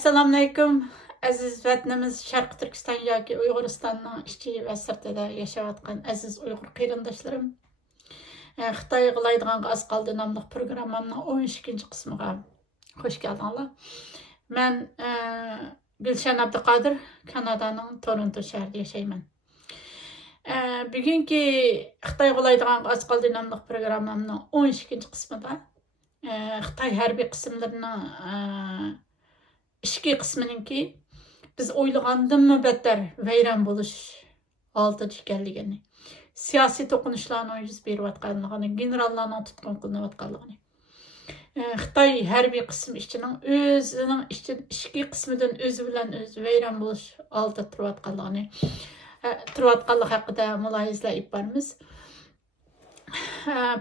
Assalamu alaykum. Aziz vatanimiz Sharq Turkiston yoki Uyg'uristonning ichi va sirtida yashayotgan aziz Uyg'ur qarindoshlarim. Xitoy g'ilaydigan az qoldi nomli programmamning 12-chi qismiga xush keldinglar. Men Gulshan Abduqodir, Kanadaning Toronto shahrida yashayman. Bugungi Xitoy g'ilaydigan az qoldi nomli programmamning 12-chi qismida Xitoy harbiy qismlarining ishki qismininki biz o'ylagandan battar vayron bo'lish oldida ekanligini, siyosiy to'qinishlarning yuz berayotganligini, generallarning tutqun qilinayotganligini, Xitoy harbiy qismi ishining o'zining ishki qismidan o'zi bilan o'zi vayron bo'lish oldida turayotganligi haqida mulohazalar olib boramiz.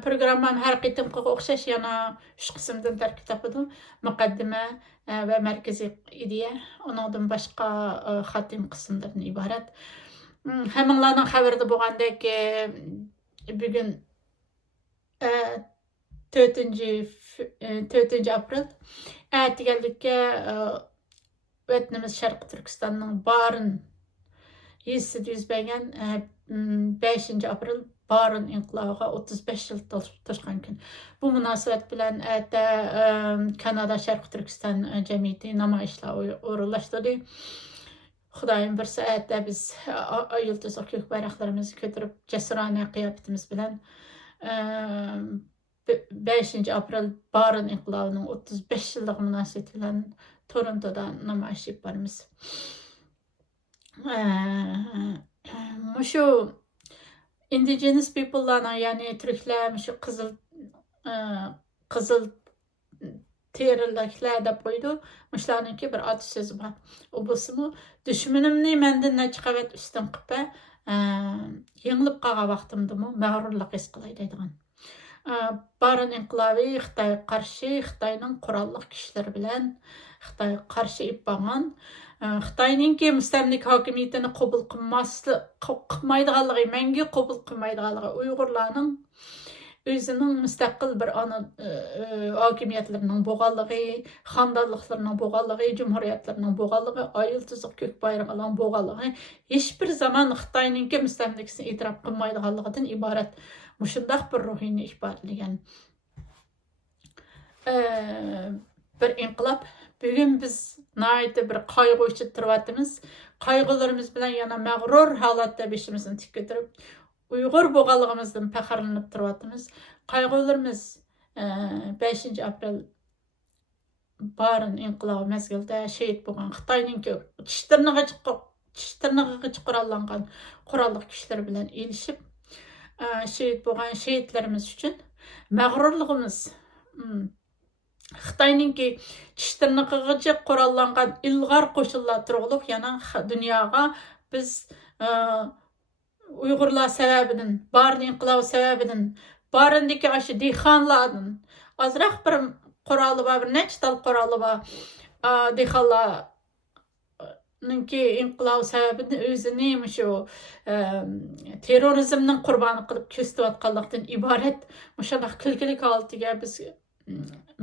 Programmam har qitimqiga o'xshash yana 3 qismdan tarkib topadi. Muqaddima va markaziy ideya, undan boshqa xatim qismlardan iborat. Hammanglarning xabarida bo'lgandek, bugun 4 aprel atganlikka vatanimiz Sharq Turkistonning Barin yezisida yuz bergan 5 aprel Barin inqilobiga 35 yil to'shgan kun. Bu munosabat bilan Kanada Sharq Turkiston jamiyati namoyishlar o'rinlashtirdi. Xudoyim bir soatda biz yulduz ko'k bayroqlarimizni ko'tarib jasurona qiyofatimiz bilan 5 aprel Barin inqilobining 35 yillik munosabati bilan Torontoda namoyish qilib boramiz. Mushu indigenous people'larning, ya'ni Türkler, shu qizil teriliklar deb qo'ydi. Mushlarningki bir ot so'zi bor. U bo'lsa-mu, dushmanimni mendan necha qavat ustun qilib, yengilib qolgan vaqtimdimi mag'rurlik his qilay deydigan. Barin inqilobi Xitoyga qarshi, Xitoyning qurolli kuchlari bilan Xitoyga qarshi bo'lgan, Xitoyningki mustamlik hokimiyatini qabul qilmaydiganligi, menga qabul qilmaydiganligi, Uyg'urlarning o'zining mustaqil bir hokimiyatlarining bo'lganligi, xonadonliklarining bo'lganligi, jumhuriyatlarining bo'lganligi, oyil tuzuq ko'k bayrog'larning bo'lganligi hech bir zaman Xitoyningki mustamlikasini e'tirof qilmaydiganligidan iborat mushundaq bir ruhiyni ifodalagan bir inqilob. Bugun biz nayta bir qayg'u ichida turibmiz. Qayg'ularimiz bilan yana mag'rur holatda beshimizni tik ko'tarib, Uyg'ur bo'lganligimizdan faxrlanib turibmiz. Qayg'ularimiz 5 aprel Barin inqilobi mezgilida shahid bo'lgan Xitoyningki tishtirnig'igacha qurollangan qurolli kuchlar bilan elishib shahid bo'lgan shahidlarimiz uchun mag'rurligimiz, Xitoyningki tishtirnig'igacha qurollangan ilg'or qo'shinlar turg'ilib yana dunyoga biz Uyg'urlar sababidan, Barin inqilobi sababidan, Barindagi o'sha dehqonlardan ozroq bir quroli bor, bir necha tal quroli bor. Dehqonlarningki inqilob sababidan o'zini shu terrorizmning qurboni qilib ko'rsatayotganlikdan iborat mushunday kulkilik holatiga biz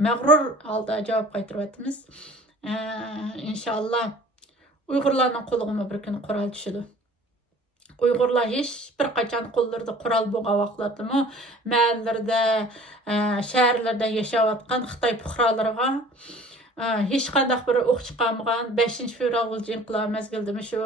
mag'rur holda javob qaytaryapmiz. Inshaalloh Uyg'urlarning qo'liga bir kun qurol tushadi. Uyg'urlar hech bir qachon qo'llarida qurol bo'lgan vaqtlarda mahallalarda, shaharlarda yashayotgan Xitoy fuqarolariga hech qanday bir o'q chiqarmagan 5-fevral inqilobi mezgilida shu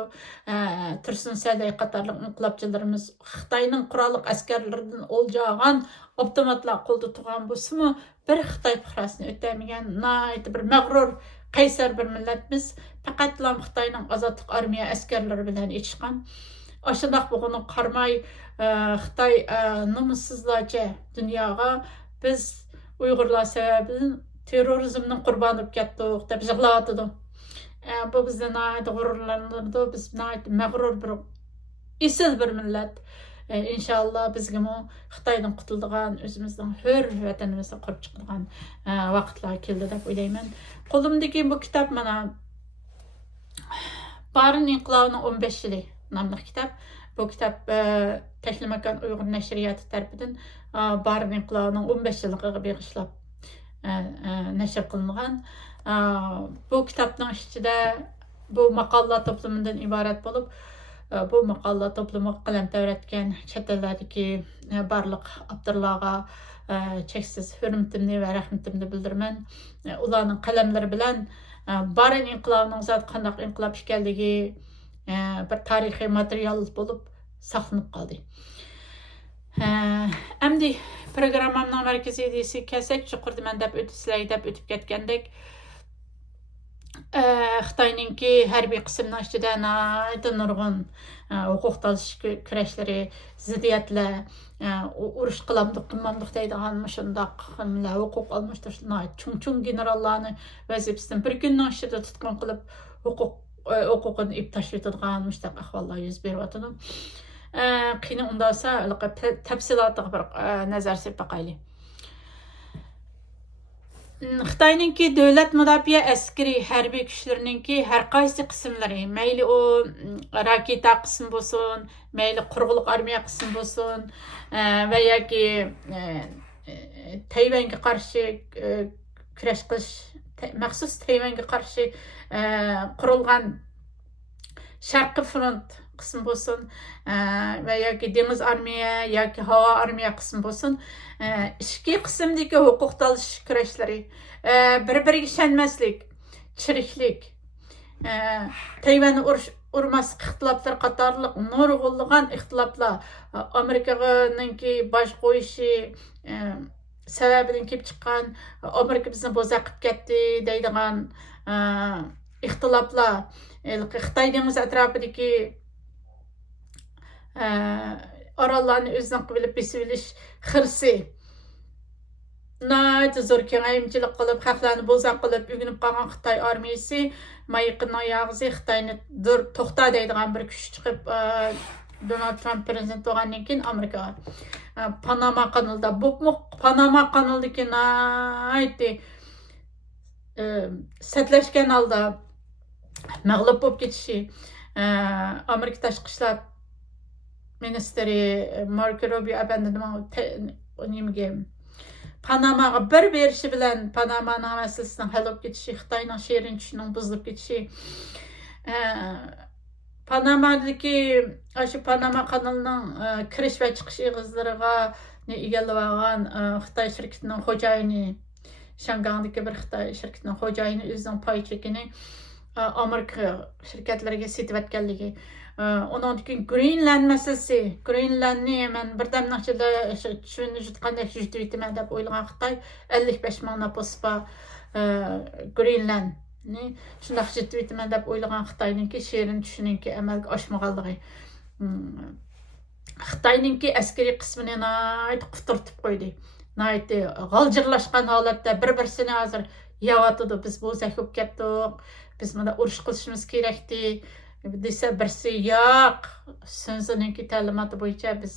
Tursun Saday qatorli inqilobchilarimiz Xitoyning qurolli askarlaridan o'ljagan avtomatlar qo'lda turgan bo'lsa-mu, bir Xitoy fuqarosini o'tamagan nayt bir mag'rur qaysar bir millatmiz. Faqat Xitoyning ozodlik armiya askarlari bilan yetishgan. Aşındaq bo'lgani qarmay Xitoy nomussizlarcha dunyoga biz Uyg'urlar sababidan terrorizmning qurboni bo'lib ketdik deb yig'layotdi. Bu bizni nayt g'ururlantirdi. Biz nayt mag'rur bir esil bir millat. İnşallah bizga Xitoydan qutuladigan, o'zimizning hur vatanimizni qurib chiqadigan vaqtlar keldi deb o'ylayman. Qo'limdagi bu kitob mana Barin inqilobining 15 yili nomli kitob. Bu kitob Tehlimakan Uyg'ur nashriyati tarafidan Barin inqilobining 15 yiliga bag'ishlab nashr qilingan. Bu kitobning ichida bu maqolalar to'plamidan iborat bo'lib, bu maqolalar to'plamiga qalam tavratgan chet eldagi barliq avtorlarga cheksiz hurmatimni va rahmatimni bildiraman. Ularning qalamlari bilan Baran inqilobining zot qanday inqilob ekanligi bir tarixiy material bo'lib saqlanib qoldi. Endi programmamning markaziy ideyasi kelsak, yuqorida men deb o'tib ketgandek, Xitoyninki harbiy qismning ichida nurg'un huquq talash kurashlari, ziddiyatlar, urush qilamdiq, qilmamdiq deydigan shundoq huquq almashtirishlar, chung generallarni vazifasidan bir kunning ichida tutqun qilib, huquqini ib tashlab mushtaq ahvollar yuz beryotidi. Qiyni undasa, tafsilotiga bir nazar solib boqaylik. Xitoyninki davlat mudofaa askari harbiy kuchlarininki har qaysi qismlari, mayli u raketa qismi bo'lsin, mayli qurg'uliq armiya qismi bo'lsin, va yoki Tayvanga qarshi kurash qilish, maxsus Tayvanga qarshi qurilgan Sharqiy front qismi bo'lsin, va yoki dengiz armiya yoki havo armiya qismi bo'lsin, ikki qismdagi huquq talash kurashlari, bir-biriga ishonmaslik, chiriklik, Tayvanni urmaslik ixtiloflar qatorliq nurg'unlagan ixtiloflar, Amerikaninki bosh qo'yishi sababidan kelib chiqqan, Amerika bizni bo'zaq qilib ketdi deydigan ixtiloflar, Xitoy dengiz atrofidagi orollarni o'zining qilib besib olish xirsi, zo'r kengayimchilik qilib, xalqlarni bo'zaq qilib o'rganib qolgan Xitoy armiyasi mayiqning oyog'i Xitoyni to'xta deydigan bir kuch chiqib, Donald Trump prezident bo'lgandan keyin Amerika Panama kanalida, Panama kanalidagi satlashgan holda mag'lub bo'lib ketishi, Amerika tashqi ishlar ministri Marco Rubio nimaga Panamaga bir berishi bilan Panamaning masalasining hal bo'lib ketishi, Xitoyning sherin tushining buzilib ketishi, Panamadagi shu Panama kanalining kirish va chiqish egizlariga egallab olgan Xitoy shirkatining xo'jayini, Shangandagi bir Xitoy shirkatining xo'jayini o'zining pay chekini Amerika shirkatlariga setayotganligi, undan keyin Greenland masalasi, Greenlandni men birdamning ichida tushunib qanday yutib yetaman deb o'ylagan Xitoy 55 ming naposi bor Greenlandni shunday yutib yetaman deb o'ylagan Xitoyninki sherin tushuninki amalga oshmaganligi, Xitoyninki askariy qismini quturtib qo'ydi. G'aljirlashgan holatda bir-birsini hozir yeyotdi. Biz bo'zak bo'lib ketdik, biz mana urush qilishimiz kerakdi desa, birsi yo'q, Sunziningki ta'limoti bo'yicha biz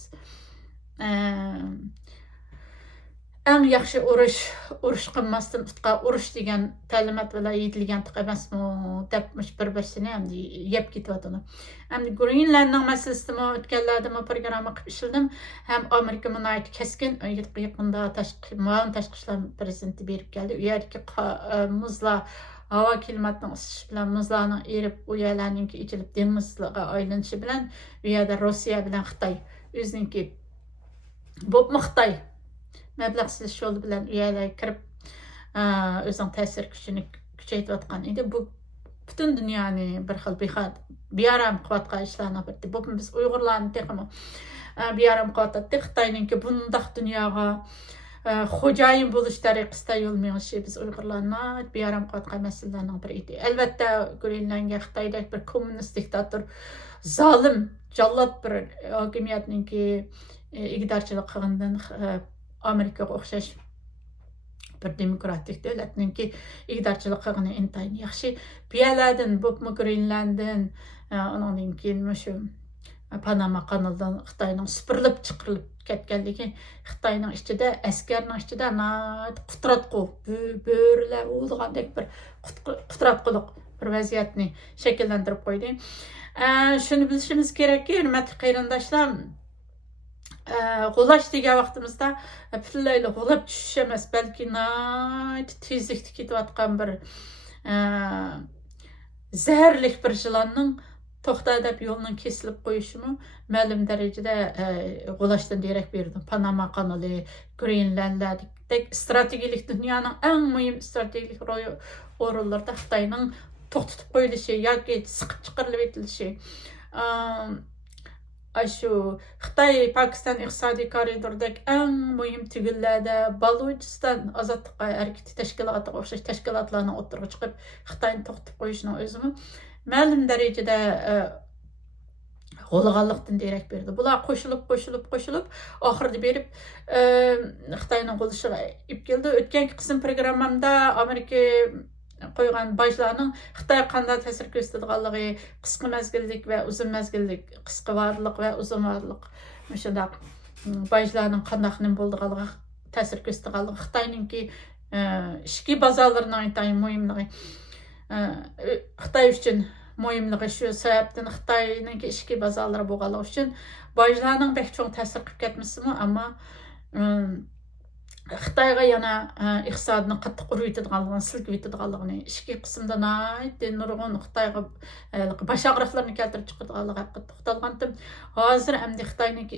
eng yaxshi urush qilmasdan tutqa urush degan ta'limot bilan yetilgan emasmi debmish bir-birsini endi yeb ketyapti. Endi Greenlandning masalasida o'tganlarda programma qilib ishladim. Ham Amerika munoyat keskin yaqinda tashqi ishlar prezidenti berib keldi. U yerdagi muzlar havo klimatining isishi bilan muzlarning erib, u yerlarninki ichilib dengizga aylanishi bilan u yerda Rossiya bilan Xitoy o'zininki bo'pmi Xitoy mablag' silish yo'li bilan u yerga kirib o'zining ta'sir kuchini kuchaytirayotgan edi. Bu butun dunyoni bir xil beharam qilayotgan ishlarni birdi. Bu biz Uyg'urlarni texmi beharam qilayotdi. Xitoyninki bundoq dunyoga xo'jayin bo'lish tariqasida yo'l menishi biz Uyg'urlarni beharam qilayotgan masalalarning biri edi. Albatta, Greenlandga Xitoydek bir kommunist diktator, zolim, jallod bir hokimiyatninki igdorchilik qilgandan Amerikaga o'xshash bir demokratik davlatninki igdorchilik qilgani intayin yaxshi. Bu yerlardan bo'pmi Greenlanddan, undan keyin shu Panama kanalidan Xitoyning supurilib chiqarilib ketganligi, Xitoyning ichida askarning ichida qutratqu bo'rilar o'lgandek bir qutratquliq bir vaziyatni shakllantirib qo'ydi. Shuni bilishimiz kerakki, hurmatli qarindoshlar, Gulaş degan vaqtimizda butunlayla gulab tushish emas, balki tezlikda ketayotgan bir zəhərlik bir yılanның toxta deb yo'lning kesilib qo'yishimi ma'lum darajada g'ulashdan derak berdi. Panama kanalı, Greenland'dek strategik dunyoning eng muhim strategik o'rinlarda Xitoyning to'xtatib qo'yilishi yoki siqib chiqarilib etilishi. Shu Xitoy Pokiston iqtisodiy koridordagi eng muhim tugunlarda Balochiston ozodlik harakati tashkilotiga o'xshash tashkilotlarni o'tirg'i chiqib Xitoyni to'xtatib qo'yishning o'zimi ma'lum darajada g'ulg'anlikdan derak berdi. Bular qo'shilib oxirida berib Xitoyning qo'lishiga ip keldi. O'tgan qism programmamda Amerika qo'ygan bajlarning Xitoy qanday ta'sir ko'rsatadiganligi, qisqa mezgillik va uzun mezgillik, qisqa varliq va uzun varliq shunday bajlarning qanday nim bo'lganligi, ta'sir ko'rsatadiganligi, Xitoyninki ichki bozorlarining intayin muhimligi, Xitoy uchun muhimligi shu sababdan Xitoyninki ichki bozorlari bo'lganligi uchun bajlarning bek cho'ng ta'sir qilib ketmasimi, ammo Xitoyga yana iqtisodni qattiq urib yetadiganligini, silkib yetadiganligini, ichki qismda nurg'un Xitoyga bosh og'riqlarni keltirib chiqadiganligi haqida to'xtalgandim. Hozir endi Xitoyniki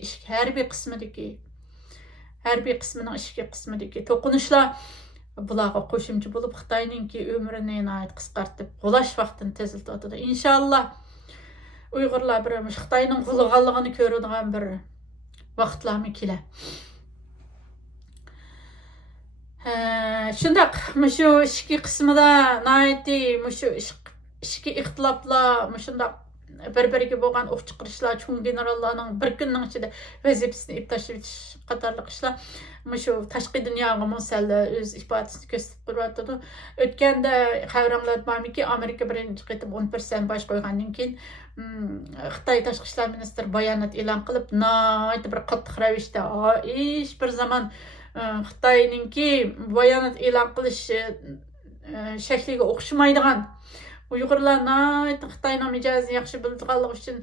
harbiy qismining ichki qismidagi to'qinishlar bularga qo'shimcha bo'lib Xitoyninki umrini qisqartib, g'ulash vaqtini tezlatadi. Inshaalloh Uyg'urlar bir Xitoyning g'ulg'anligini ko'radigan bir vaqtlarmi kelar. Shundaq, shu ichki qismida shu ichki ixtiloflar, shundaq bir-biriga bo'lgan o'q chiqarishlar, cho'ng generallarning bir kunning ichida vazifasini ib tashlab etish qatorliq ishlar shu tashqi dunyoga masala o'z ifodasini ko'rsatib turibdi. O'tganda xabaringlar bormiki, Amerika birinchi qitim 10% bosh qo'ygandan keyin Xitoy tashqi ishlar ministri bayonot e'lon qilib, bir qattiq ravishda hech bir zaman Xitoyninki bayonot e'lon qilish shakliga o'xshamaydigan Uyg'urlar Xitoyning mijozini yaxshi biladiganligi uchun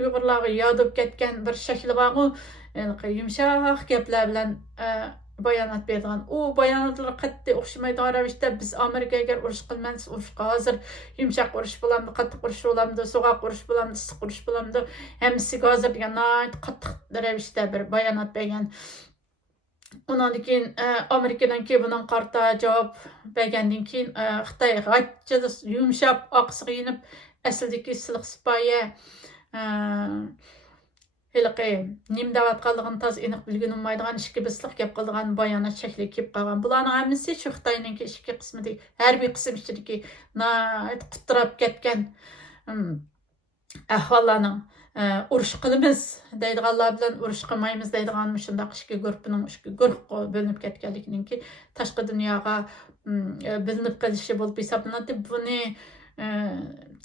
Uyg'urlarga yodib ketgan bir shakli bor, yumshoq gaplar bilan bayonot beradigan. U bayonotlar qattiq o'xshamaydigan ravishda biz Amerikaga agar urush qilmaymiz, urushga hozir yumshoq urush bo'lamdi, qattiq urush bo'lamdi, so'g'oq urush bo'lamdi, issiq urush bo'lamdi, hammasiga hozir degan qattiq ravishda bir bayonot bergan. Ondan keyin Amerikadan bunun qarta javob bergandan keyin Xitoy g'ajjada yumshab oqsiga yinib aslidagi siliq sipoya hiliqi nim davatqanligini toz aniq bilgin olmaydigan ishga bisliq gap qildigan bayonot shakli kelib qolgan. Bularning hammasi shu Xitoyninki ichki qismidagi harbiy qism ichidagi qutirab ketgan ahvollarning urush qilamiz deydiganlar bilan urush qilmaymiz deydigan shundaq ishki guruhning guruhga bo'linib ketganliginiki tashqi dunyoga bilinib qolishi bo'lib hisoblanadi. Buni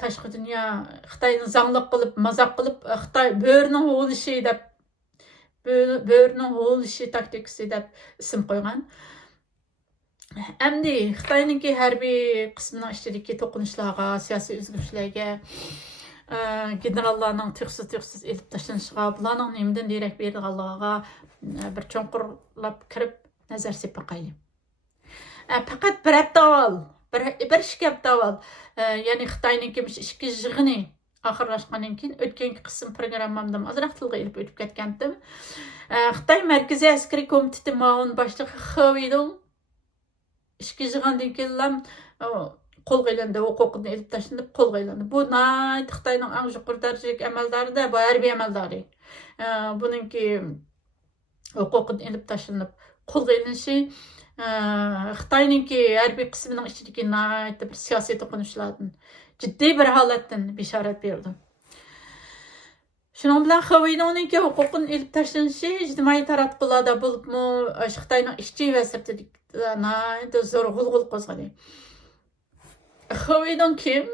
tashqi dunyo Xitoyni zangliq qilib, mazoq qilib, Xitoy bo'rining o'lishi taktikasi deb ism qo'ygan. Endi Xitoyninki harbiy qismining ichidagi to'qinishlarga, siyosiy o'zgarishlarga generallarning tüxsiz elib tashlanishiga, bularning nimadan derak berganligiga bir cho'nqurlab kirib nazar sepib qo'yaylik. Faqat bir hafta avval, bir ikki hafta avval, ya'ni Xitoyninki ichki yig'ini oxirlashgandan keyin o'tgan qism programmamda ozroq tilga ilib o'tib ketgandim. Xitoy Markaziy askariy komiteti ma'mur boshlig'i Xoveyning ichki yig'indan keyin qo'lga ilindi, huquqini elib tashlanib qo'lga ilindi. Bu Xitoyning eng yuqori darajadagi amaldorida, bu harbiy amaldori. Buningki huquqini elib tashlanib qo'lga ilinishi Xitoyninki harbiy qismining ichidagi bir siyosiy to'qinishlardan, jiddiy bir holatdan bishorat berdi. Shuning bilan Xoveyninki huquqini elib tashlanishi ijtimoiy taratqularda bo'libmi, Xitoyning ichki va sirtida zo'r g'ulg'ul qo'zg'adi. Xoveyning kim?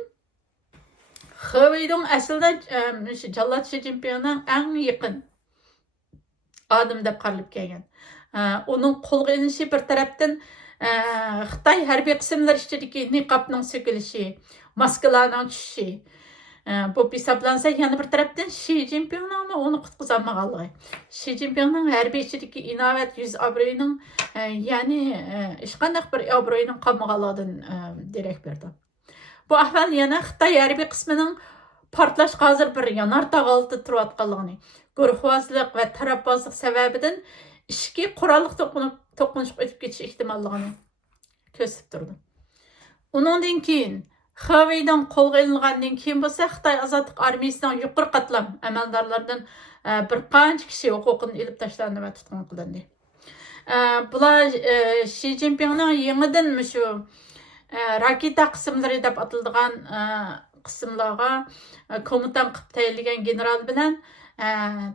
Xoveyning aslida Jallod Shi Jinpingning eng yaqin odami deb qaralib kelgan. Uning qo'lga ilinishi bir tarafdan Xitoy harbiy qismlar ichidagi niqobning so'kilishi, maskalarning tushishi, Bu hesaplansa yana bir tarafdan Xi Jinpingning onu qutqizolmaganligi. Xi Jinpingning harbiy ichidagi inovat yuz obro'yining ya'ni hech qanday bir obro'yining qolmaganligidan derak berdi. Bu ahvol yana Xitoy harbiy qismining portlashga hozir bir yanar tog' oldida turayotganligini, guruhvozlik va tarafbozlik sababidan ishki qurolliq to'qnashib o'tib ketish ehtimolligini ko'rsatib turdi. Undan keyin Xaveydan qo'lga ilingandan keyin bo'lsa Xitoy ozodlik armiyasining yuqori qatlam amaldorlaridan bir qancha kishi huquqini ilib tashlandi va tutqun qilindi. Bular Xi Jinpingning yangidan shu raketa qismlari deb ataladigan qismlarga komandan qilib tayinlagan general bilan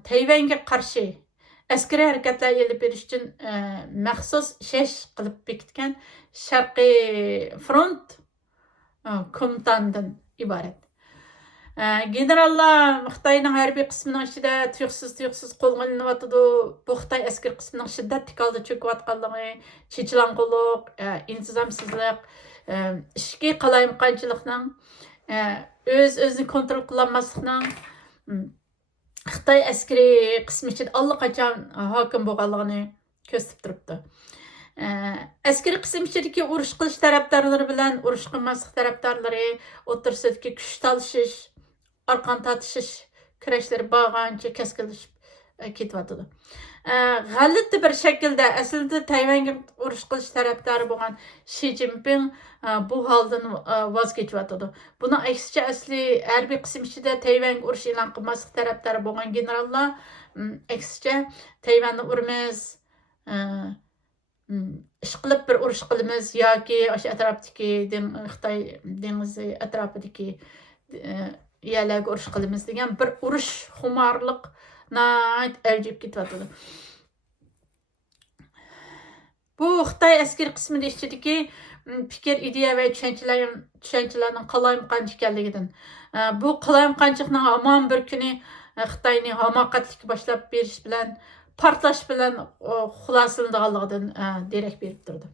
Tayvanga qarshi askeri harakatlar elib berish uchun maxsus shesh qilib bekitgan Sharqiy front komandandan iborat. Generallar Xitoyning harbiy qismining ichida tuyuqsiz qo'lga ilinyotidi. Bu Xitoy askar qismining shiddatli holda cho'kayotganligi, chechlang'uliq, intizomsizlik, ishki qalayimqanchilikning, o'zini kontrol qilolmaslikning Xitoy askari qismi ichida allaqachon hokim bo'lganligini ko'rsatib turibdi. Askari qism ichidagi urush qilish tarafdorlari bilan urush qilmaslik tarafdorlari o'rtasidagi kuch talashish, arqon tortishish kurashlari bag'ancha keskinlashib ketyotidi. G'alati bir shaklda aslida Tayvanga urush qilish tarafdori bo'lgan Xi Jinping bu holdan voz kechyotidi. Buni aksicha asli harbiy qism ichida Tayvanga urush e'lon qilmaslik tarafdori bo'lgan generallar aksicha Tayvanni uramiz, ish qilib bir urush qilamiz yoki o'sha atrofdagi Xitoy dengizi atrofidagi yerlarga urush qilamiz degan bir urush xumorliq avjib ketyotidi. Bu Xitoy askari qismida ichidagi fikr, ideya va tushunchalarning qalayimqanch ekanligidan, bu qalayimqanchilikning hamon bir kuni Xitoyning hamoqatlikka boshlab berish bilan portlash bilan xulosalanadiganligidan derak berib turdi.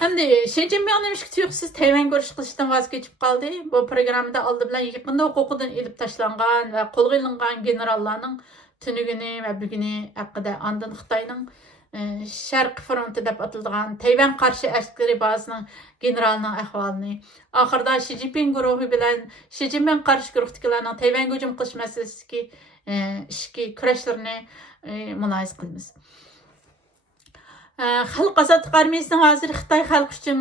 Hamda Xi Jinping nimishki tuyuqsiz Tayvanga urush qilishdan voz kechib qoldi. Bu programmada oldi bilan yaqinda huquqidan ilib tashlangan va qo'lga ilingan generallarning tunugini va buguni haqida ondan Xitoyning Sharq fronti deb ataladigan Tayvan qarshi askari bazasining generalining ahvolini, oxirida Xi Jinping guruhi bilan Xi Jinping qarshi guruhdagilarning Tayvanga hujum qilish masalasidagi ishki kurashlarini mulohaza qilamiz. Xalq ozodlik armiyasining hozir Xitoy xalqi uchun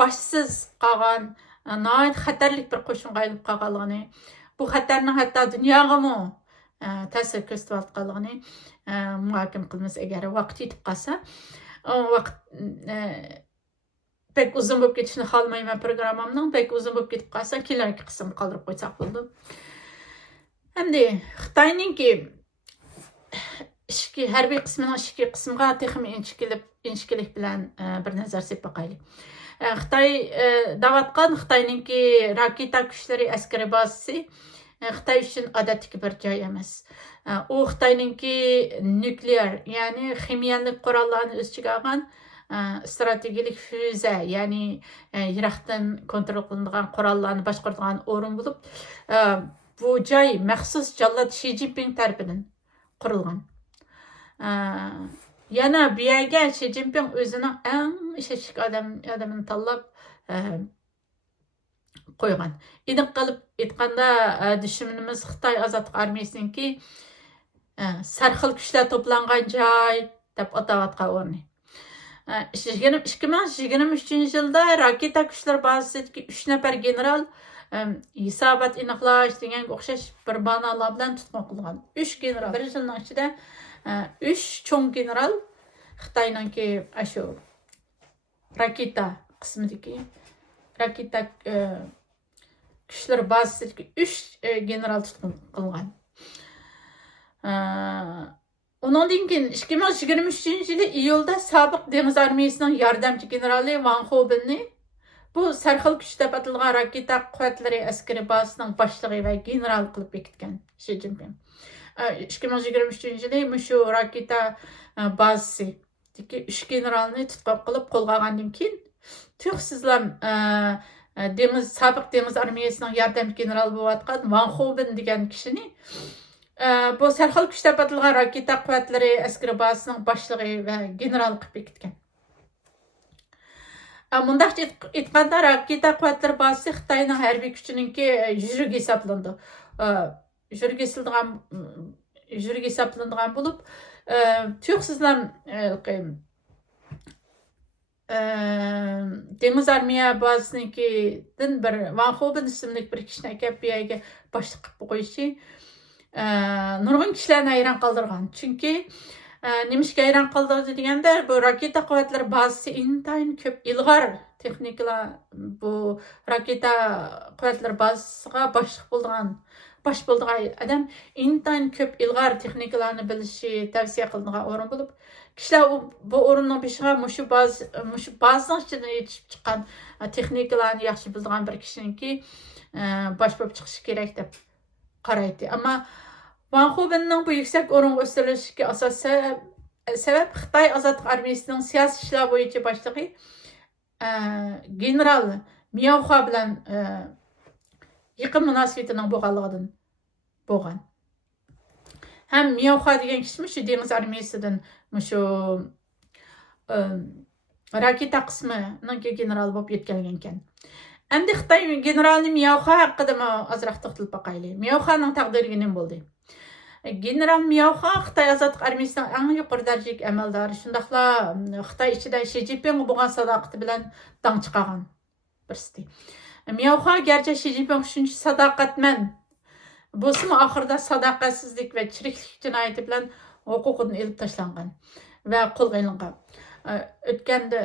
boshsiz qolgan nihoyat xatarlik bir qo'shinga aylanib qolganligini, bu xatarning hatto dunyoga ta'sir ko'rsatayotganligini muhokama qilamiz. Agar vaqt yetib qolsa, vaqt pek uzun bo'lib ketishini xohlamayman programmamning. Pek uzun bo'lib ketib qolsa, keyingi qismni qoldirib qo'ysak bo'ldi. Hamda Xitoyningki ishki harbiy qismining ishki qismiga texnik inchkilik bilan bir nazar sepib boqaylik. Xitoy davatgan Xitoyningki raketa kuchlari askari bazasi Xitoy uchun odatdagi bir joy emas. U Xitoyningki nuklear, ya'ni ximiyalik qurollarni o'z ichiga olgan strategik füze, ya'ni yiroqdan kontrol qilinadigan qurollarni boshqaradigan o'rin bo'lib, bu joy maxsus jallod Xi Jinping tarafidan qurilgan. Yana bu yerga Xi Jinping o'zining eng ishonchli odamini tanlab qo'ygan. Aniq qilib aytganda, dushmanimiz Xitoy ozodlik armiyasiningki sarxil kuchlar to'plangan joy deb atayotgan o'rni. 2023-yilda raketa kuchlar bazasidagi 3 nafar general hisobot aniqlash deganga o'xshash bir banolar bilan tutqun qilingan. 3 general, bir yilning ichida 3 cho'ng general Xitoyningki shu raketa qismidagi raketa kuchlar bazasidagi 3 general tutqun qilingan. Undan keyin 2023-yili iyulda sobiq dengiz armiyasining yordamchi generali Wang Hobinni bu sarxil kuch deb atalgan raketa quvvatlari askari bazasining boshlig'i va general qilib bekitgan Xi Jinping. 2023-yili shu raketa bazasidagi 3 generalni tutqun qilib qo'lga olgandan keyin tuyuqsizlar Sobiq dengiz armiyasining yordam generali bo'layotgan Van Xoben degan kishini bu Sarxil kuch deb atalgan raketa quvvatlari askari bazasining boshlig'i va general qilib bekitgan. Mundaq aytganda raketa quvvatlari bazasi Xitoyning harbiy kuchininki yuragi hisoblanadi. Yuragi hisoblanadigan bo'lib, tuyuqsizlar Deniz armiya bazasinikidan bir Van Xoben ismli bir kishini akab bu yerga boshliq qilib qo'yishi nurg'un kishilarni hayron qoldirgan. Chunki nimishga hayron qoldirdi deganda bu raketa quvvatlari bazasi intayin ko'p ilg'or texnikalar bu raketa quvvatlari bazasiga boshliq bo'lgan adam intayin ko'p ilg'or texnikalarni bilishi tavsiya qilingan o'rin bo'lib, kishilar bu o'rinning beshiga mushu bazaning ichidan yetishib chiqqan texnikalarni yaxshi biladigan bir kishiniki bosh bo'lib chiqishi kerak deb qaraydi. Ammo Van Xobenning bu yuksak o'ringa o'stirishiga asos sabab Xitoy ozodlik armiyasining siyosiy ishlar bo'yicha boshlig'i general Miyaoxa bilan yaqin munosabatining bo'lganligidan bo'lgan. Ham Miyaoxa degan kishi shu dengiz armiyasidan shu raketa qismining general bo'lib yetkalgan ekan. Endi Xitoy generali Miyaoxa haqida ozroq to'xtalib boqaylik. Miyaoxaning taqdiri nima bo'ldi? General Miyaoxa Xitoy ozodlik armiyasining eng yuqori darajalik amaldori, shundaqla Xitoy ichida Shi Jinping bo'lgan sadoqati bilan dang chiqargan birisi. Miyaoxa garchi Shi Jinping shuncha sadoqatman bo'lsa-mu oxirida sadoqatsizlik va chiriklik jinoyati bilan huquqidan elib tashlangan va qo'lga olingan. O'tganda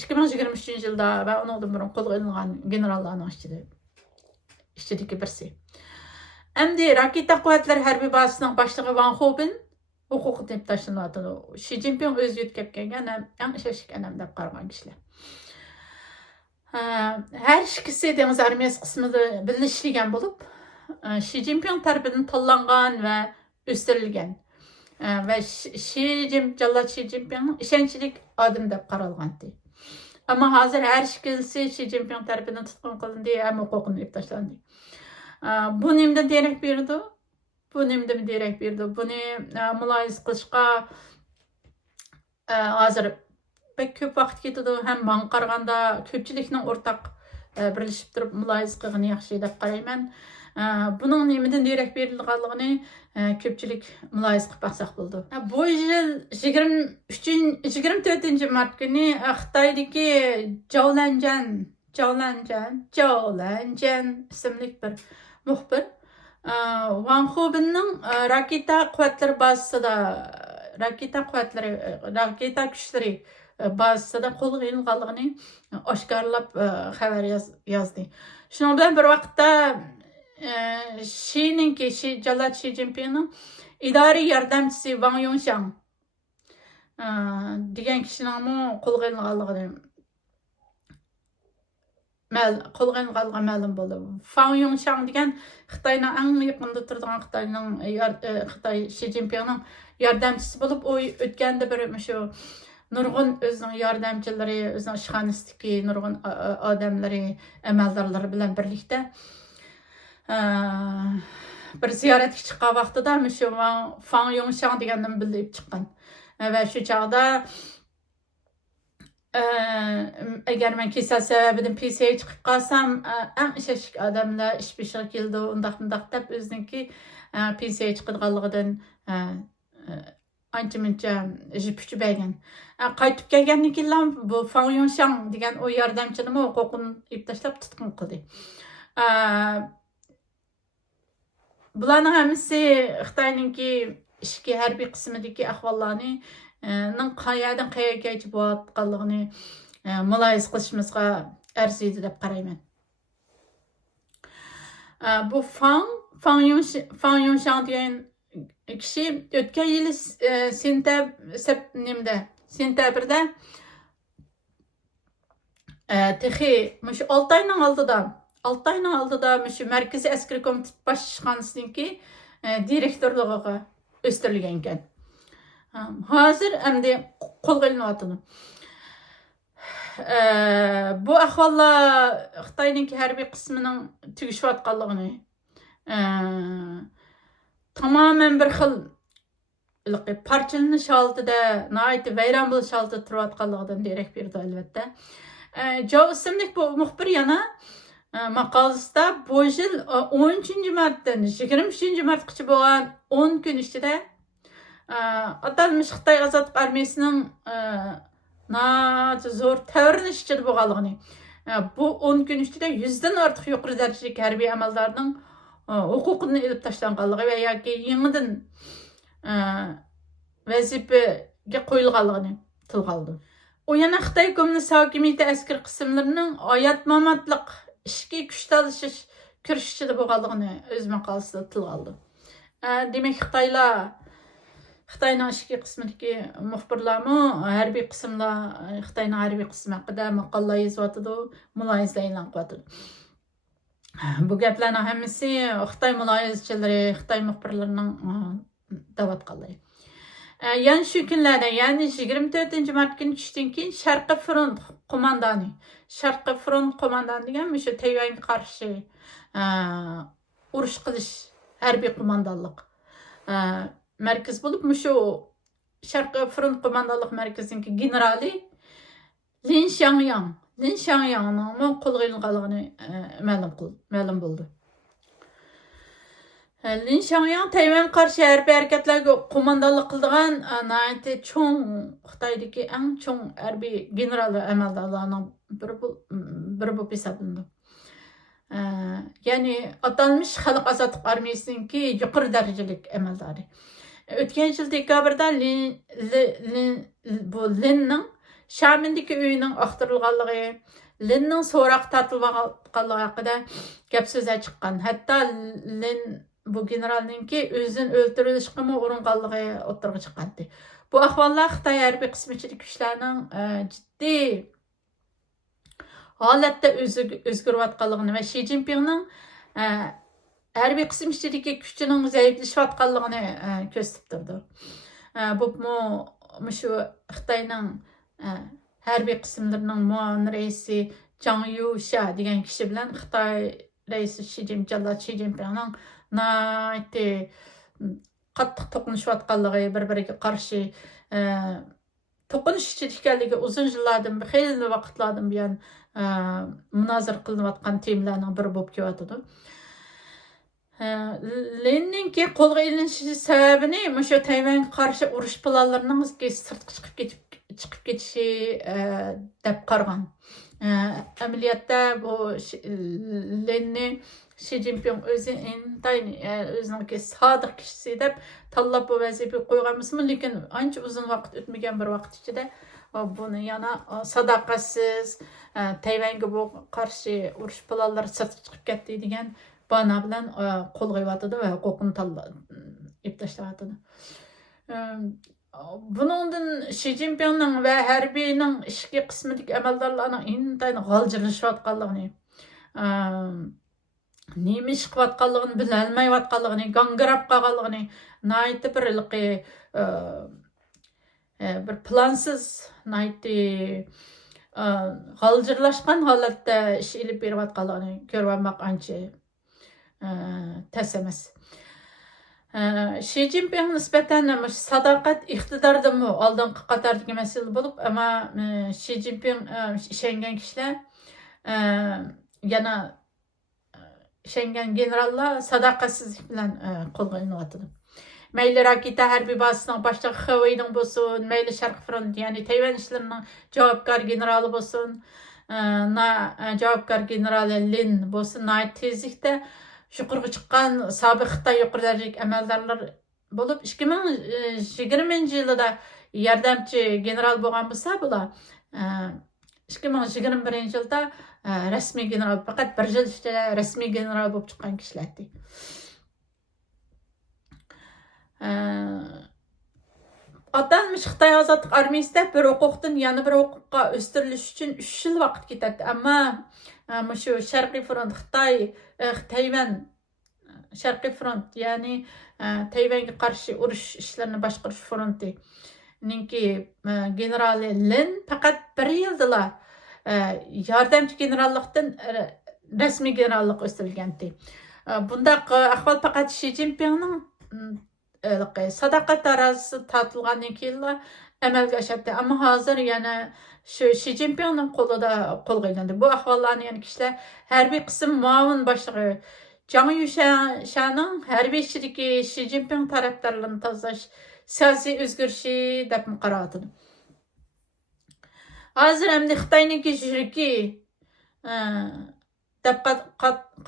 2023-yilda va undan burun qo'lga olingan generallarning ichidagi birisi. Endi raketa quvvatlari harbiy bazasining boshlig'i Van Xoben huquqidan elib tashlanadi. Shi Jinping o'zi yetkazib kelgan eng ishonchli odam deb qaragan kishilar. Her ikisi dengiz armiyasi qismida birga ishlagan bo'lib, Shi Jinping tarafidan tanlangan va o'stirilgan. Va Shi Jinpingning ishonchli odam deb qaralgan. Ammo hozir her ikisi Shi Jinping tarafidan tutqun qilindi, ham huquqini olib tashlandi. Bu nimdan derak berdi? Buni muloyiz qilishga hozir pek ko'p vaqt ketadi. Ham men qaraganda ko'pchilikning o'rtaq birlashib turib muloyiz qilgani yaxshi deb qarayman. Buning nimadan derak berilganligini ko'pchilik muloyiz qilib baqsaq bo'ldi. Bu yil 24 mart kuni Xitoydagi Zhoulanjan ismli bir muxbir Van Xobenning raketa quvvatlari bazasida raketa kuchlari bazasida qo'lga olinganligini oshkorlab xabar yozdi. Shuning bilan bir vaqtda Shi Jinpingning idoriy yordamchisi Wang Yongshang degan kishining qo'lga olinganligini ma'lum bo'ldi. Wang Yongshang degan Xitoyning eng yaqinda turadigan Xitoy Shi Jinpingning yordamchisi bo'lib, u o'tganda bir shu nurg'un o'zining yordamchilari, o'zining ishxonasidagi nurg'un odamlari, amaldorlari bilan birlikda bir ziyoratga chiqqan vaqtida shu Wang Yongshang degandan bilib chiqqan. Va shu chog'da agar men kasal sababidan pensiyaga chiqib qolsam, eng ishonchli odamlar ish boshiga keldi, undaq deb o'ziniki pensiyaga chiqadiganligidan ancha-muncha jipchi bergan. Qaytib kelgandan keyin bu Wang Yongshang degan o yordamchini huquqini olib tashlab tutqun qildi. Bularning hammasi Xitoyningki ishki harbiy qismidagi ahvollarni qayerdan qayergacha bo'layotganligini muloyiz qilishimizga arziydi deb qarayman. Bu Wang Yongshang degan kishi o'tgan yil sentabrda texi shu 6 oyning oldida shu Markaziy askariy komitet boshqarmasininki direktorligiga o'stirilgan ekan. Hozir endi qo'lga olinyapti. bu ahvollar Xitoyning harbiy qismining tugishayotganligini, tamoman bir xil parchalanish holatida, nihoyatda vayron bo'lish holatida turayotganligidan derak berdi albatta. Jo ismli bu muxbir yana maqolasida bu yil 13-martdan 23-martgacha bo'lgan 10 kun ichida atalmış Xitoy Ozodlik armiyasining zo'r tavrinish ichida bo'lganligini, bu 10 kun ichida 100dan ortiq yuqori darajadagi harbiy amaldorning huquqini ilib tashlanganligi va yoki yangidan vazifaga qo'yilganligini tilga oldi. U yana Xitoy Kommunist hokimiyati askar qismlarining oyat mamatliq ishga kuch talashish kurashishida bo'lganligini o'z maqolasida tilga oldi. Demak, Xitoyning ishki qismidagi muxbirlarmi harbiy qismlar, Xitoyning harbiy qismi haqida maqolalar yozyapti, mulohazalar e'lon qilyapti. Bu gaplarning hammasi Xitoy mulohazachilari, Xitoy muxbirlarining davatqanlari. Yani shu kunlarda, ya'ni 24-mart kuni tushdan keyin Sharqiy front qo'mondoni degan o'sha Tayvanga qarshi urush qilish harbiy qo'mondonlik markaz bo'lib, shu Sharqiy front qo'mondonlik markazining generali Lin Xiangyangning qo'lga olinganligini ma'lum bo'ldi. Lin Xiangyang Tayvan qarshi harbiy harakatlarga qo'mondonlik qilgan Xitoydagi eng cho'ng harbiy general va amaldorlarning biri bo'lib hisoblanadi. Ya'ni atalmış Xalq Ozodlik armiyasininki yuqori darajalik amaldori. O'tgan yil dekabrda Linning Shamindagi uyining oqtirilganligi, Linning so'roq tortilganligi haqida gap so'zlar chiqqan. Hatto Lin bu generalninki o'zini o'ldirilishga uringanligi o'tirg'i chiqqandi. Bu ahvollar Xitoy harbiy qismichilik kuchlarining jiddiy holatda o'zgarayotganligini va Shi Jinpingning harbiy qism ichidagi kuchining zaiflashayotganligini ko'rsatib turdi. Bu shu Xitoyning harbiy qismlarining muavin raisi Zhang Yusha degan kishi bilan Xitoy raisi Shi Jinpingning qattiq to'qnashayotganligi, bir-biriga qarshi to'qinish ichida ekanligi uzun yillardan, xeyli vaqtlardan buyon munozara qilinayotgan temalarning biri bo'lib kelyapti. Linninki qo'lga ilinishi sababini shu Tayvanga qarshi urush planlarining sirtqa chiqib ketishi deb qaragan. Amaliyotda bu Linni Shi Jinping o'zining sodiq kishisi deb tanlab bu vazifaga qo'yganmismi, lekin ancha uzun vaqt o'tmagan bir vaqt ichida buni yana sadoqatsiz Tayvanga bu qarshi urush planlari sirtqa chiqib ketdi degan bana bilan qo'lga olyapti va huquqini tashlayapti. Buningdan Shi Jinpingning va harbiyning ishki qismidagi amaldorlarning intayin g'aljirlashayotganligini, nima ish qilayotganligini bilolmayotganligini, gangrab qolganligini, nihoyatda bir plansiz, nihoyatda g'aljirlashgan holatda ish ilib berayotganligini ko'rmoq ancha tas emas. Shi Jinping nisbatan sadoqat iqtidordan oldingi qatordagi masala bo'lib, ammo Shi Jinping ishongan kishilar yana ishongan generallar sadoqatsizlik bilan qo'lga olinyapti. Mayli raketa harbiy bazasining boshlig'i Xaveyning bo'lsin, mayli Sharq front, ya'ni Tayvan ishlarining javobgar generali bo'lsin, javobgar generali Lin bo'lsin, tezlikda yuqoriga chiqqan sobiq Xitoy yuqori darajalik amaldorlar bo'lib, 2020-yilda yordamchi general bo'lgan bo'lsa, bular 2021-yilda rasmiy general, faqat bir yil ichida rasmiy general bo'lib chiqqan kishilardi. Atalmış Xitoy Ozodlik armiyasida bir huquqdan yana bir huquqqa o'stirilish uchun 3 yil vaqt ketadi. Ammo shu Sharqiy front Tayvan Sharqiy front, ya'ni Tayvanga qarshi urush ishlarini boshqarish fronti ninki generali Lin faqat 1 yilda yordamchi generallıqdan rasmiy generallık östürilgəndi. Bundaq ahval faqat Xi Jinpingning sadoqat arazisi tatılğandan keyinla amalga oshadi. Ammo hozir yana shu Xi Jinpingning qo'lida qo'lga ilindi. Bu ahvollarni yani kishilar harbiy qism muavin boshlig'i Zhang Yushaning harbiy ishidagi Xi Jinping tarafdorlarini tozalash siyosiy o'zgarishi deb qarayotdi. Hozir endi Xitoyniki juriki deb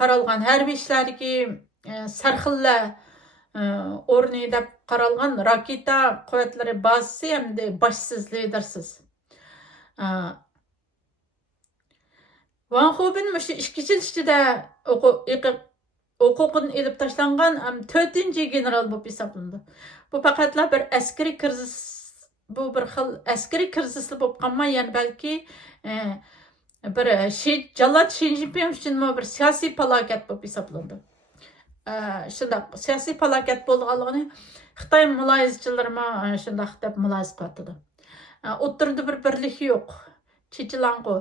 qaralgan harbiy ishlardagi sarxillar o'rni deb qaralgan raketa quvvatlari bazasi endi boshsiz lidersiz. Wang Hobin shu 2 yil ichida huquqini elib tashlangan 4-general bo'lib hisoblanadi. Bu faqatla bir askariy krizis, bu bir xil askariy krizis bo'lib qolmay, yani balki bir Jallod Xi Jinping uchun bir siyosiy falokat bo'lib hisoblanadi. Shundaq siyosiy falokat bo'lganligini Xitoy muloyizchilari shundaq deb muloyiz qiladi. O'ttirda bir birlik yo'q. Chechilang'u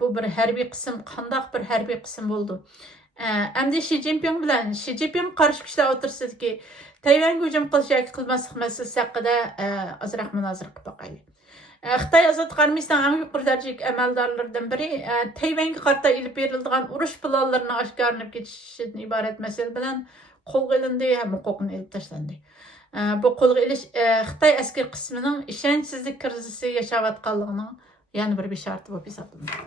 bu bir harbiy qism, qandaq bir harbiy qism bo'ldi. Endi Xi Jinping bilan Xi Jinping qarshi kuchlar o'tirsidiki, Tayvanga hujum qilish yoki qilmaslik masalasi haqida ozroq munozara qilib boqaylik. Xitoy ozodlik armiyasining eng yuqori darajalik amaldorlaridan biri Tayvanga qarata ilib beriladigan urush planlarini oshkorlanib ketishidan iborat masala bilan qo'lga ilindi ham huquqini ilib tashlandi. Bu qo'lga ilish Xitoy askar qismining ishonchsizlik krizisi yashayotganligining yana bir bishorati bo'lib hisoblanadi.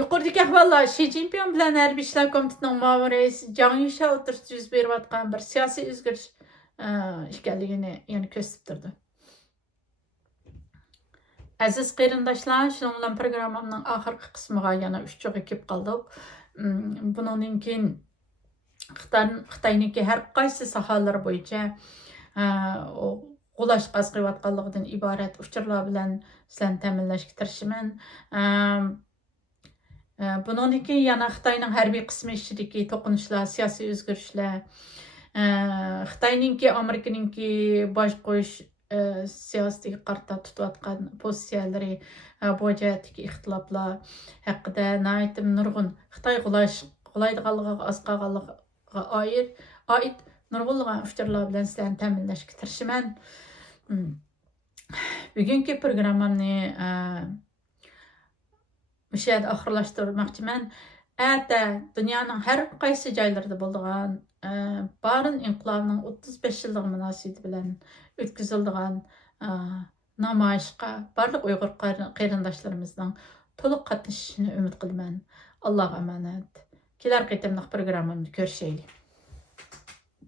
Yuqoridagi ahvollar Xi Jinping bilan Harbiy ishlar komitetining muavin raisi Zhang Yusha o'rtasida yuz berayotgan bir siyosiy o'zgarish ekanligini yana ko'rsatib turdi. Aziz qarindoshlar, shuning bilan programmamning oxirgi qismiga yana 3 joyga kelib qoldik. Bundan keyin Xitoyniki har qaysi sohalar bo'yicha qo'llash qazqiyotganligidan iborat uchurlar bilan sizlarni ta'minlashga tirishaman. Bundan keyin yana Xitoyning harbiy qismi ichidagi to'qinishlar, siyosiy o'zgarishlar, Xitoyninki Amerikaninki bosh qo'yish siyosatiga qarata tutayotgan pozitsiyalari, bu jihatdagi ixtiloflar haqida naytim nurg'un Xitoy qo'laydiganligiga oz qolganligiga oid nurg'unlagan uchurlar bilan sizlarni ta'minlashga tirishaman. Bugungi programmamni o'sha yerda oxirlashtirmoqchiman. Ata dunyoning har qaysi joylarida bo'lgan Barin inqilobining 35 yillik munosabati bilan o'tkazilgan namoyishga barliq Uyg'ur qarindoshlarimizning to'liq qatnashishini umid qilaman. Alloh amonat. Kelar qitimliq programmamda ko'rishaylik.